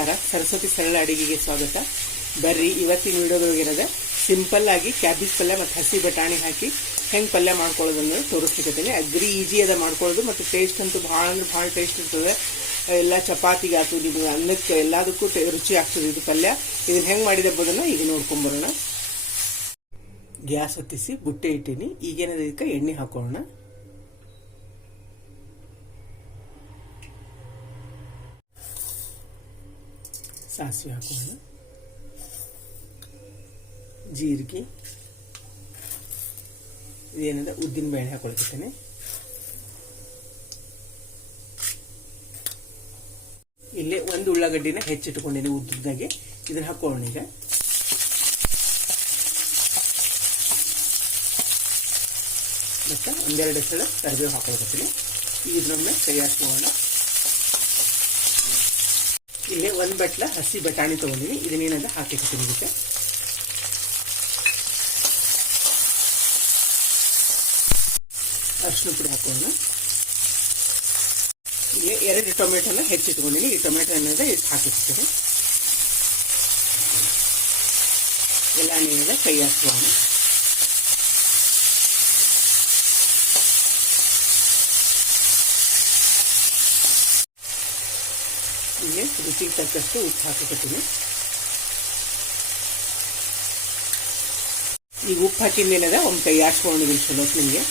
ನಮಸ್ಕಾರ. ಸರಸ್ವತಿ ಸರಳ ಅಡಿಗೆಗೆ ಸ್ವಾಗತ. ಬರ್ರಿ ಇವತ್ತಿನ ವಿಡಿಯೋದೊಳಗಿರೋದ ಸಿಂಪಲ್ ಆಗಿ ಕ್ಯಾಬೇಜ್ ಪಲ್ಯ ಮತ್ತು ಹಸಿ ಬಟಾಣಿ ಹಾಕಿ ಹೆಂಗೆ ಪಲ್ಯ ಮಾಡ್ಕೊಳ್ಳೋದನ್ನು ತೋರಿಸ್ಲಿಕ್ಕತ್ತೀನಿ. ಅಗ್ರಿ ಈಜಿ ಅದ ಮಾಡ್ಕೊಳ್ಳೋದು ಮತ್ತು ಟೇಸ್ಟ್ ಅಂತೂ ಭಾಳ ಅಂದ್ರೆ ಭಾಳ ಟೇಸ್ಟ್ ಇರ್ತದೆ. ಎಲ್ಲ ಚಪಾತಿಗೆ ಆಯ್ತು, ನಿಮ್ಗೆ ಅನ್ನಕ್ಕೆ ಎಲ್ಲದಕ್ಕೂ ರುಚಿ ಆಗ್ತದೆ ಇದು ಪಲ್ಯ. ಇದನ್ನ ಹೆಂಗೆ ಮಾಡಿದೆಂಬುದನ್ನು ಈಗ ನೋಡ್ಕೊಂಬರೋಣ. ಗ್ಯಾಸ್ ಹೊತ್ತಿಸಿ ಬುಟ್ಟೆ ಇಟ್ಟೀನಿ. ಈಗೇನದ ಇದಕ್ಕೆ ಎಣ್ಣೆ ಹಾಕೋಣ. ಸಾಸಿವೆ ಹಾಕೋಣ, ಜೀರಿಗೆ, ಇದೇನದ ಉದ್ದಿನ ಬೇಳೆ ಹಾಕೊಳ್ತೇನೆ. ಇಲ್ಲೇ ಒಂದು ಉಳ್ಳಾಗಡ್ಡಿನ ಹೆಚ್ಚಿಟ್ಕೊಂಡಿನಿ ಉದ್ದದಾಗೆ, ಇದನ್ನ ಹಾಕೋಣ. ಈಗ ಮತ್ತೆ ಒಂದೆರಡು ಸಲ ಕರಿಬೇವು ಹಾಕೊಳ್ತೀನಿ. ಇದನ್ನೊಮ್ಮೆ ಕೈ ಹಾಕೋಣ. ಇಲ್ಲೇ ಒಂದು ಬಟ್ಲ ಹಸಿ ಬಟಾಣಿ ತಗೊಂಡಿನಿ, ಇದನ್ನೇನಂದ ಹಾಕಿರ್ತೀನಿ. ಇದಕ್ಕೆ ಅರಿಶಿನ ಪುಡಿ ಹಾಕೋಣ. ಇಲ್ಲೇ 2 ಟೊಮೆಟೊನ ಹೆಚ್ಚಿಟ್ಕೊಂಡಿನಿ. ಈ ಟೊಮೆಟೊ ಅನ್ನೋದ ಇದಕ್ಕೆ ಹಾಕಿರ್ತೀನಿ. ಎಲ್ಲ ನೀನದ ಕೈ ಹಾಕೋಣ. ಇಲ್ಲಿ ರುಚಿಗೆ ತಕ್ಕಷ್ಟು ಉಪ್ಪು ಹಾಕಕತ್ತೀನಿ. ಈಗ ಉಪ್ಪು ಹಾಕಿಂದೇನದ ಒಂದು ಕೈ ಹಾಸ್ಕೊಂಡು ಚಲೋ ನಿಮಗೆ.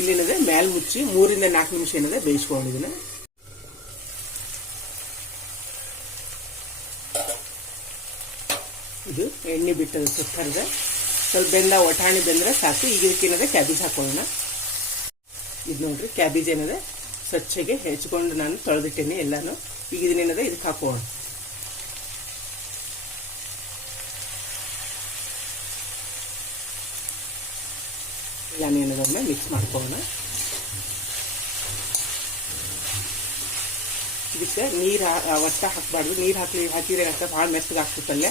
ಇಲ್ಲೇನದ ಮ್ಯಾಲ್ ಮುಚ್ಚಿ 3 ರಿಂದ 4 ನಿಮಿಷ ಏನದ ಬೇಯಿಸ್ಕೊಂಡಿದ್ದೀನಿ. ಇದು ಎಣ್ಣೆ ಬಿಟ್ಟದ ಸುತ್ತರದ ಸ್ವಲ್ಪ ಬೆಂದ ಒಟಾಣಿ ಬೆಂದ್ರೆ ಸಾಕು. ಈಗ ಇದಕ್ಕೇನದ ಕ್ಯಾಬೇಜ್ ಹಾಕೋಣ. ಇದು ನೋಡ್ರಿ, ಕ್ಯಾಬೇಜ್ ಏನದ ಸ್ವಚ್ಛಗೆ ಹೆಚ್ಕೊಂಡು ನಾನು ತೊಳೆದಿಟ್ಟೇನೆ ಎಲ್ಲಾನು. ಈಗ ಇದನ್ನೇನದ ಇದಕ್ಕೆ ಹಾಕೋಣ. ಎಲ್ಲಾನು ಏನದೊಮ್ಮೆ ಮಿಕ್ಸ್ ಮಾಡ್ಕೋಣ. ಇದಕ್ಕೆ ನೀರು ಒತ್ತ ಹಾಕಬಾರ್ದು. ನೀರು ಹಾಕಿದ್ರೆ ಏನಾಗ್ತದೆ, ಭಾಳ ಮೆತ್ತಗೆ ಆಗ್ತದಲ್ಲ.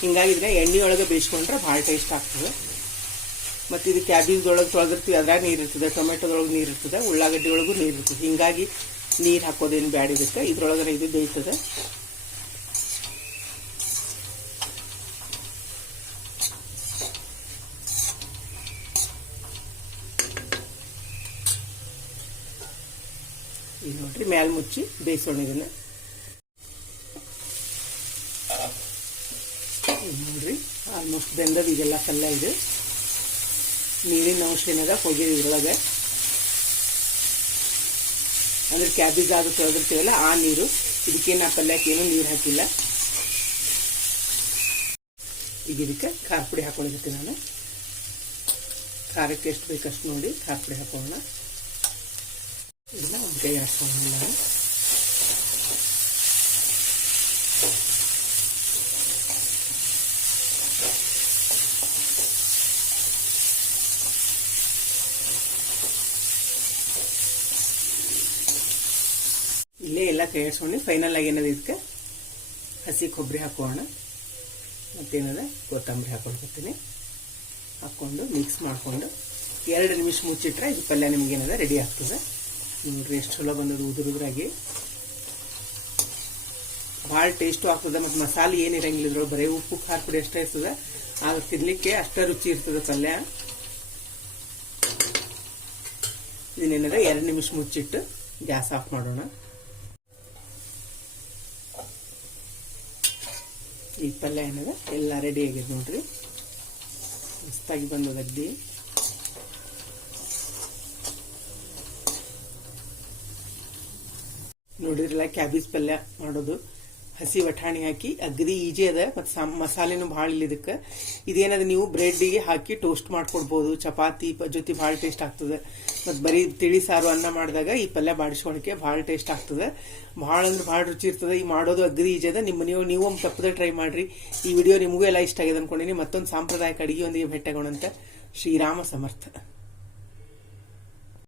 ಹಿಂಗಾಗಿ ಇದನ್ನ ಎಣ್ಣೆಯೊಳಗೆ ಬೇಯಿಸ್ಕೊಂಡ್ರೆ ಭಾಳ ಟೇಸ್ಟ್ ಆಗ್ತದೆ. ಮತ್ತು ಇದು ಕ್ಯಾಬೇಜ್ದೊಳಗೆ ತೊಳೆದಿರ್ತೀವಿ, ಅದ್ರಾಗ ನೀರು ಇರ್ತದೆ, ಟೊಮೆಟೊದೊಳಗೆ ನೀರು ಇರ್ತದೆ, ಉಳ್ಳಾಗಡ್ಡಿ ಒಳಗೂ ನೀರು ಇರ್ತದೆ. ಹಿಂಗಾಗಿ ನೀರು ಹಾಕೋದೇನು ಬ್ಯಾಡ. ಇದಕ್ಕೆ ಇದ್ರೊಳಗನೆ ಇದು ಬೇಯ್ತದೆ. ಈಗ ನೋಡ್ರಿ, ಮ್ಯಾಲ್ ಮುಚ್ಚಿ ಬೇಯಿಸೋಣ ಇದನ್ನ. ನೋಡ್ರಿ, ಆಲ್ಮೋಸ್ಟ್ ಬೆಂದದ ಇದೆಲ್ಲ ಪಲ್ಯ. ಇದು ನೀರಿನ ಅಂಶ ಏನದ ಹೋಗಿದೆ ಇದ್ರೊಳಗೆ. ಅಂದ್ರೆ ಕ್ಯಾಬೇಜ್ ಆದ್ರೂ ತೊಳೆದಿರ್ತೀವಲ್ಲ ಆ ನೀರು. ಇದಕ್ಕೇನು ಪಲ್ಯಕ್ಕೆ ಏನು ನೀರು ಹಾಕಿಲ್ಲ. ಈಗ ಇದಕ್ಕೆ ಖಾರ ಪುಡಿ ಹಾಕೊಂಡಿರ್ತೀನಿ ನಾನು. ಖಾರಕ್ಕೆ ಎಷ್ಟು ಬೇಕಷ್ಟು ನೋಡಿ ಖಾರ ಪುಡಿ ಹಾಕೋಣ. ಇದನ್ನ ಒಂದು ಕೈ ಹಾಕೋಣ. ನಾನು ಇಲ್ಲೇ ಎಲ್ಲ ಕೈ ಹಾಡ್ಸ್ಕೊಂಡು ಫೈನಲ್ ಆಗಿ ಏನದ ಇದಕ್ಕೆ ಹಸಿ ಕೊಬ್ಬರಿ ಹಾಕೋಣ. ಮತ್ತೇನದ ಕೊತ್ತಂಬರಿ ಹಾಕೊಳ್ತೀನಿ. ಹಾಕ್ಕೊಂಡು ಮಿಕ್ಸ್ ಮಾಡಿಕೊಂಡು 2 ನಿಮಿಷ ಮುಚ್ಚಿಟ್ರೆ ಇದು ಪಲ್ಯ ನಿಮಗೇನದ ರೆಡಿ ಆಗ್ತದೆ. ನೋಡ್ರಿ ಎಷ್ಟು ಚಲೋ ಬಂದದು ಉದುರುದ್ರಾಗಿ. ಭಾಳ ಟೇಸ್ಟು ಆಗ್ತದೆ. ಮತ್ತು ಮಸಾಲೆ ಏನಿರಂಗಿಲ್ಲ ಇದ್ರೊಳಗೆ, ಬರೀ ಉಪ್ಪು ಖಾರ ಪುಡಿ ಅಷ್ಟೇ ಇರ್ತದೆ. ಆಗ ತಿನ್ಲಿಕ್ಕೆ ಅಷ್ಟೇ ರುಚಿ ಇರ್ತದೆ ಪಲ್ಯ. ಇದನ್ನೇನದ 2 ನಿಮಿಷ ಮುಚ್ಚಿಟ್ಟು ಗ್ಯಾಸ್ ಆಫ್ ಮಾಡೋಣ. ಈ ಪಲ್ಯ ಏನದ ಎಲ್ಲ ರೆಡಿ ಆಗಿದೆ ನೋಡ್ರಿ. ಮಸ್ತಾಗಿ ಬಂದದ್ದಿ. ನೋಡಿದ್ರಲ್ಲ ಕ್ಯಾಬೇಜ್ ಪಲ್ಯ ಮಾಡೋದು. ಹಸಿ ವಟಾಣಿ ಹಾಕಿ ಅಗ್ರಿ ಈಜಿ ಅದ. ಮತ್ತು ಮಸಾಲೆನೂ ಭಾಳ ಇಲ್ಲ ಇದಕ್ಕೆ. ಇದೇನದ ನೀವು ಬ್ರೆಡ್ಡಿಗೆ ಹಾಕಿ ಟೋಸ್ಟ್ ಮಾಡ್ಕೊಡ್ಬೋದು. ಚಪಾತಿ ಜೊತೆ ಭಾಳ ಟೇಸ್ಟ್ ಆಗ್ತದೆ. ಮತ್ತು ಬರೀ ತಿಳಿ ಸಾರು ಅನ್ನ ಮಾಡಿದಾಗ ಈ ಪಲ್ಯ ಬಾಡಿಸ್ಕೊಳಕ್ಕೆ ಭಾಳ ಟೇಸ್ಟ್ ಆಗ್ತದೆ. ಭಾಳ ಅಂದ್ರೆ ಭಾಳ ರುಚಿ ಇರ್ತದೆ. ಈ ಮಾಡೋದು ಅಗ್ರಿ ಈಜಿ ಅದ. ನೀವು ಒಂದು ತಪ್ಪದೆ ಟ್ರೈ ಮಾಡ್ರಿ. ಈ ವಿಡಿಯೋ ನಿಮಗೂ ಎಲ್ಲ ಇಷ್ಟ ಆಗಿದೆ ಅನ್ಕೊಂಡಿನಿ. ಮತ್ತೊಂದು ಸಾಂಪ್ರದಾಯಿಕ ಅಡಿಗೆ ಒಂದಿಗೆ ಭೇಟಿಯಾಗೋಣಂತೆ. ಶ್ರೀರಾಮ ಸಮರ್ಥ.